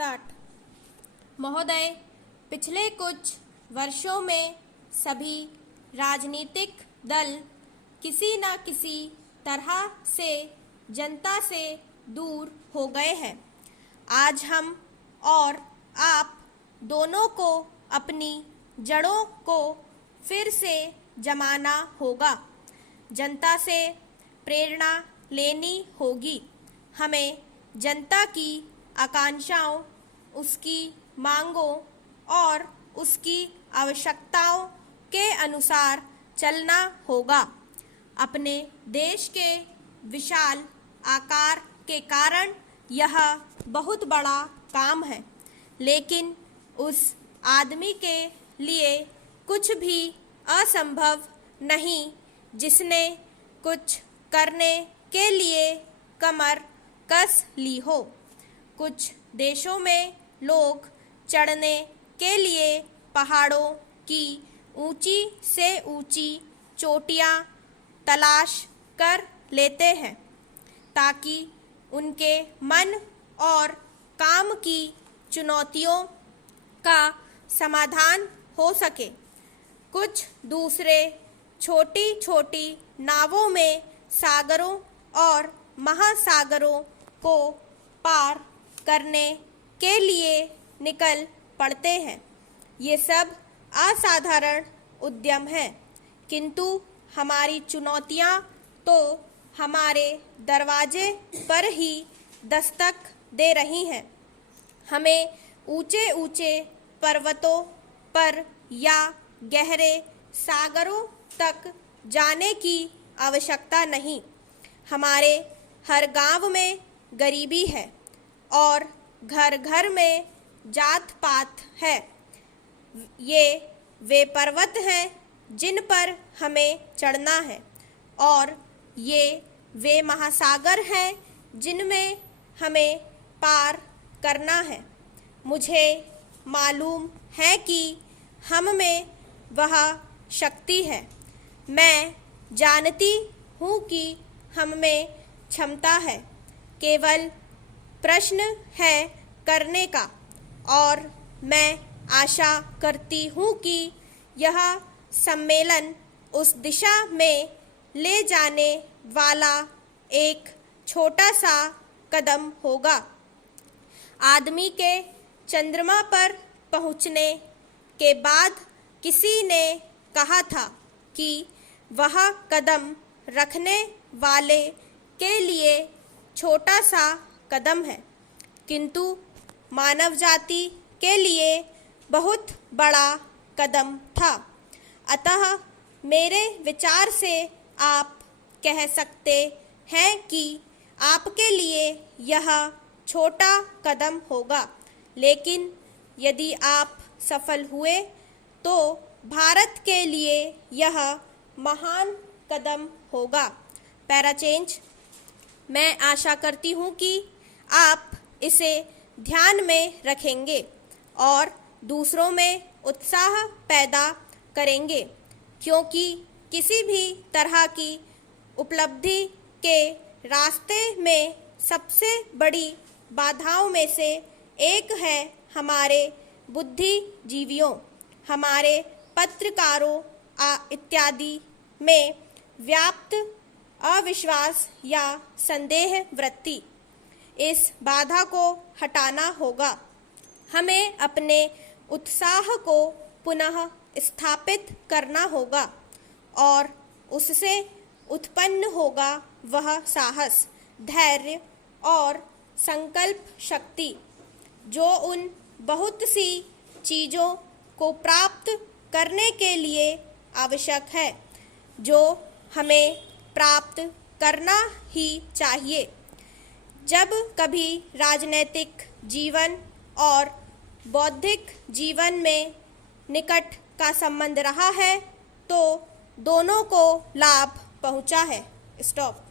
महोदय, पिछले कुछ वर्षों में सभी राजनीतिक दल किसी न किसी तरह से जनता से दूर हो गए हैं। आज हम और आप दोनों को अपनी जड़ों को फिर से जमाना होगा। जनता से प्रेरणा लेनी होगी। हमें जनता की आकांक्षाओं, उसकी मांगों और उसकी आवश्यकताओं के अनुसार चलना होगा। अपने देश के विशाल आकार के कारण यह बहुत बड़ा काम है, लेकिन उस आदमी के लिए कुछ भी असंभव नहीं जिसने कुछ करने के लिए कमर कस ली हो। कुछ देशों में लोग चढ़ने के लिए पहाड़ों की ऊंची से ऊंची चोटियां तलाश कर लेते हैं ताकि उनके मन और काम की चुनौतियों का समाधान हो सके। कुछ दूसरे छोटी छोटी नावों में सागरों और महासागरों को पार करने के लिए निकल पड़ते हैं। ये सब असाधारण उद्यम हैं, किंतु हमारी चुनौतियां तो हमारे दरवाजे पर ही दस्तक दे रही हैं। हमें ऊंचे ऊंचे पर्वतों पर या गहरे सागरों तक जाने की आवश्यकता नहीं। हमारे हर गांव में गरीबी है और घर घर में जात पात है। ये वे पर्वत हैं जिन पर हमें चढ़ना है और ये वे महासागर हैं जिनमें हमें पार करना है। मुझे मालूम है कि हम में वह शक्ति है। मैं जानती हूँ कि हम में क्षमता है। केवल प्रश्न है करने का, और मैं आशा करती हूँ कि यह सम्मेलन उस दिशा में ले जाने वाला एक छोटा सा कदम होगा। आदमी के चंद्रमा पर पहुँचने के बाद किसी ने कहा था कि वह कदम रखने वाले के लिए छोटा सा कदम है, किंतु मानव जाति के लिए बहुत बड़ा कदम था। अतः मेरे विचार से आप कह सकते हैं कि आपके लिए यह छोटा कदम होगा, लेकिन यदि आप सफल हुए तो भारत के लिए यह महान कदम होगा। पैराचेंज। मैं आशा करती हूँ कि आप इसे ध्यान में रखेंगे और दूसरों में उत्साह पैदा करेंगे, क्योंकि किसी भी तरह की उपलब्धि के रास्ते में सबसे बड़ी बाधाओं में से एक है हमारे बुद्धिजीवियों, हमारे पत्रकारों इत्यादि में व्याप्त अविश्वास या संदेह वृत्ति। इस बाधा को हटाना होगा। हमें अपने उत्साह को पुनः स्थापित करना होगा और उससे उत्पन्न होगा वह साहस, धैर्य और संकल्प शक्ति जो उन बहुत सी चीज़ों को प्राप्त करने के लिए आवश्यक है, जो हमें प्राप्त करना ही चाहिए। जब कभी राजनैतिक जीवन और बौद्धिक जीवन में निकट का संबंध रहा है तो दोनों को लाभ पहुंचा है। स्टॉप।